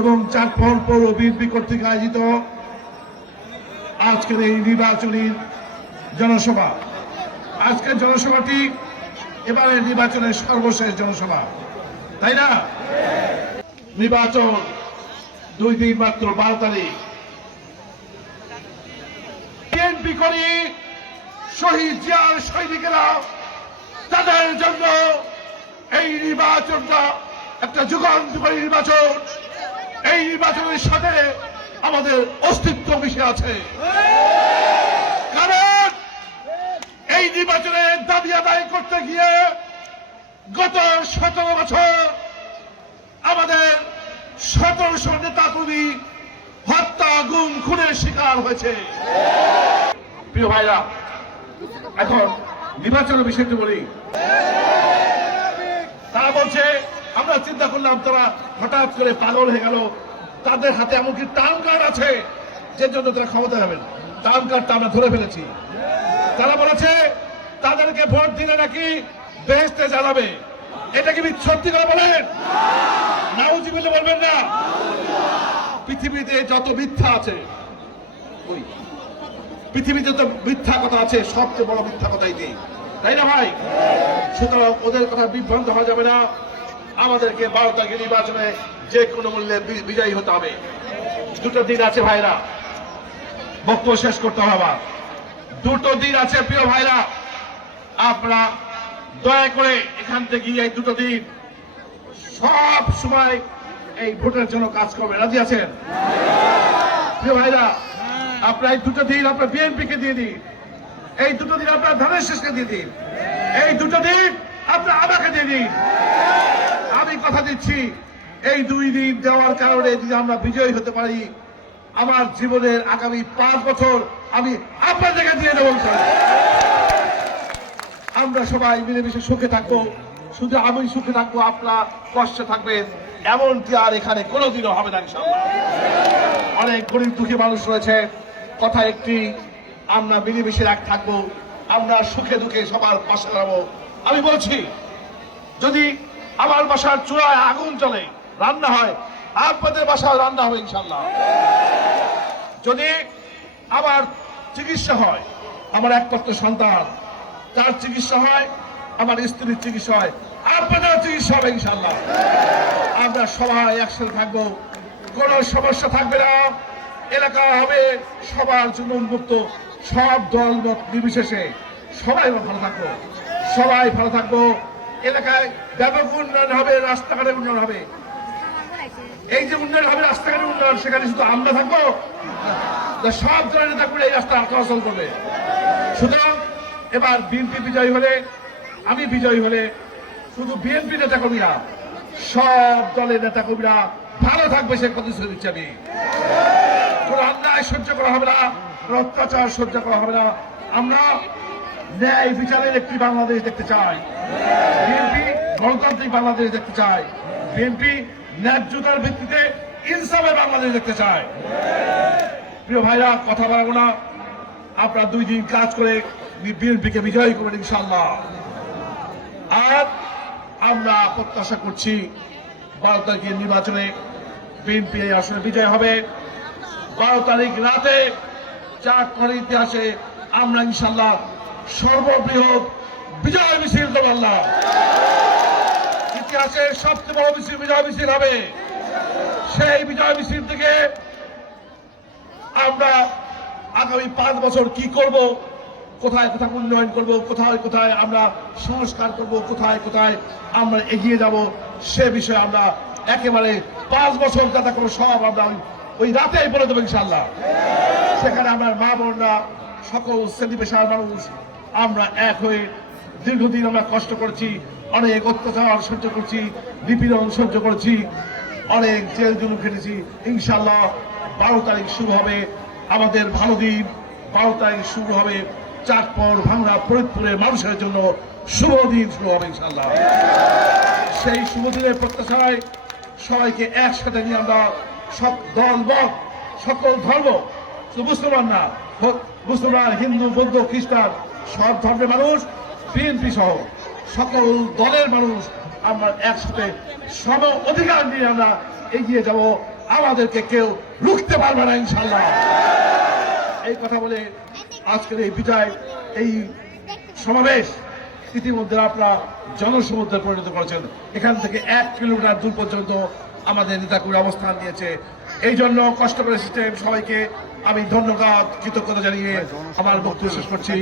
এবং চাঁদপুর পৌর বিএনপি কর্তৃক আয়োজিত আজকের এই নির্বাচনী জনসভা। আজকের জনসভাটি এবারের নির্বাচনের সর্বশেষ জনসভা, তাই না? নির্বাচন 2 দিন মাত্র, 12 তারিখ। বিএনপি করি শহীদ জিয়ার সৈনিকেরা, তাদের জন্য এই নির্বাচনটা একটা যুগান্তকারী নির্বাচন। এই নির্বাচনের সাথে আমাদের অস্তিত্ব মিশে আছে, কারণ এই নির্বাচনের দাবি আদায় করতে গিয়ে গত 17 বছর আমাদের 1700 নেতাকর্মী হত্যা, গুম, খুনের শিকার হয়েছে। প্রিয় ভাইরা, এখন নির্বাচনের বিষয়টি বলি। তারা বলছে, আমরা চিন্তা করলাম তারা হঠাৎ করে পাগল হয়ে গেল, তাদের হাতে এমনকি টার্ম কার্ড আছে যে জন্য তারা ক্ষমতা যাবেন। টার্ম কার্ডটা আমরা ধরে ফেলেছি। তারা বলেছে তাদেরকে ভোট দিলে নাকি বেহেশতে জানাবে। এটা কি সত্যি করে বলেন? নাউজুবিল্লাহ বলবেন না? পৃথিবীতে যত মিথ্যা আছে, পৃথিবীতে যত মিথ্যা কথা আছে, সবচেয়ে বড় মিথ্যা কথা এটি, তাই না ভাই? সুতরাং ওদের কথা বিভ্রান্ত হওয়া যাবে না। আমাদেরকে 12 তারিখের নির্বাচনে যে কোনো মূল্যে বিজয়ী হতে হবে। 2টো দিন আছে ভাইরা, বক্তব্য শেষ করতে হবে। 2টো দিন আছে প্রিয় ভাইরা, আপনারা দয়া করে এখান থেকে এই 2টো দিন সব সময় এই ভোটের জন্য কাজ করবেন। রাজি আছেন প্রিয় ভাইরা? আপনারা এই 2টো দিন আপনার বিএনপিকে দিয়ে দিন, এই 2টো দিন আপনার ধানের শেষকে দিয়ে দিন, এই 2টো দিন আপনার আমাকে দিয়ে দিন। আমি কথা দিচ্ছি, এই 2 দিন দেওয়ার কারণে যদি আমরা বিজয়ী হতে পারি, আমার জীবনের আগামী 5 বছর আমি আপনাদেরকে দিয়ে দেবো। আমরা সবাই মিলেমিশে সুখে থাকবো। শুধু আমি সুখে থাকবো, আপনারা কষ্টে থাকবেন, এমনটি আর এখানে কোনোদিনও হবে না ইনশাআল্লাহ। অনেক গরিব দুঃখী মানুষ রয়েছে, কথা একটি, আমরা মিলেমিশে এক থাকবো, আমরা সুখে দুঃখে সবার পাশে দাঁড়াবো। আমি বলছি, যদি আমার বাসার চূড়ায় আগুন চলে, রান্না হয়, আপনাদের বাসায় রান্না হবে ইনশাআল্লাহ। যদি আমার চিকিৎসা হয়, আমার একমাত্র সন্তান তার চিকিৎসা হয়, আমার স্ত্রীর চিকিৎসা হয়, আপনাদের চিকিৎসা হবে ইনশাআল্লাহ। আমরা সবাই একসাথে থাকবো, কোন সমস্যা থাকবে না। এলাকা হবে সবার জন্য উন্মুক্ত, সব দল মত নির্বিশেষে সবাই ভালো থাকবো, সবাই ভালো থাকবো। এলাকায় ব্যাপক উন্নয়ন হবে, রাস্তাঘাটের উন্নয়ন হবে। এই যে উন্নয়ন হবে, রাস্তাঘাটের উন্নয়ন, সেখানে শুধু আমরা থাকবো, সব দলের নেতা করে এই রাস্তা চলাচল করবে। সুতরাং এবার বিএনপি বিজয়ী হলে, আমি বিজয়ী হলে, শুধু বিএনপি নেতা কর্মীরা, সব দলের নেতা কর্মীরা ভালো থাকবে, সে প্রতিশ্রুতি দিচ্ছি আমি। কোন অন্যায় সহ্য করা হবে না, কোন অত্যাচার সহ্য করা হবে না। আমরা ন্যায় বিচারের একটি বাংলাদেশ দেখতে চাই। বিএনপি গণতান্ত্রিক বাংলাদেশ দেখতে চাই। বিএনপি ন্যায্যতার ভিত্তিতে ইনসাফের বাংলাদেশ দেখতে চায়। প্রিয় ভাইরা, কথা বাড়াবো না, আপনারা 2 দিন কাজ করে বিএনপিকে বিজয়ী করবেন ইনশাআল্লাহ। আর আমরা প্রত্যাশা করছি 12 তারিখের নির্বাচনে বিএনপি এই আসনে বিজয় হবে। 12 তারিখ রাতে চাঁদপুরের ইতিহাসে আমরা ইনশাআল্লাহ সর্ববৃহৎ বিজয় মিছিল দেব। আল্লাহ, ইতিহাসের সবচেয়ে বড় মিছিল, বিজয় মিছিল হবে। সেই বিজয় মিছিল থেকে আমরা আগামী 5 বছর কি করব, কোথায় কোথায় উন্নয়ন করব, কোথায় কোথায় আমরা সংস্কার করব, কোথায় কোথায় আমরা এগিয়ে যাব, সে বিষয়ে আমরা একেবারে 5 বছর যাতে কোনো সব আমরা ওই রাতেই বলে দেবো ইনশাআল্লাহ। সেখানে আমার মা বোনরা, সকল শ্রেণী পেশার মানুষ, আমরা এক হয়ে দীর্ঘদিন আমরা কষ্ট করেছি, অনেক অত্যাচার সহ্য করছি, নিপীড়ন সহ্য করেছি, অনেক জেল জুলুম খেটেছি। ইনশাআল্লাহ 12 তারিখ শুরু হবে আমাদের ভালো দিন। 12 তারিখ শুরু হবে চাঁদপুর, ভাঙড়া, ফরিদপুরের মানুষের জন্য শুভ দিন শুরু হবে ইনশাআল্লাহ। সেই শুভ দিনের প্রত্যাশায় সবাইকে একসাথে নিয়ে আমরা সব দল মত, সকল ধর্ম, শুধু মুসলমান না, মুসলমান, হিন্দু, বৌদ্ধ, খ্রিস্টান, সব ধর্মের মানুষ, বিএনপি সহ সকল দলের মানুষ আমরা একসাথে সম অধিকার নিয়ে আমরা এগিয়ে যাব। আমাদেরকে কেউ রুখতে পারবে না ইনশাল্লাহ। এই কথা বলে আজকের এই বিজয়, এই সমাবেশ ইতিমধ্যে আপনারা জনসমুদ্রে পরিণত করেছেন। এখান থেকে 1 কিলোমিটার দূর পর্যন্ত আমাদের নেতাকর্মী অবস্থান নিয়েছে। এই জন্য কষ্ট করে সবাইকে আমি ধন্যবাদ, কৃতজ্ঞতা জানিয়ে আমার বক্তব্য শেষ করছি।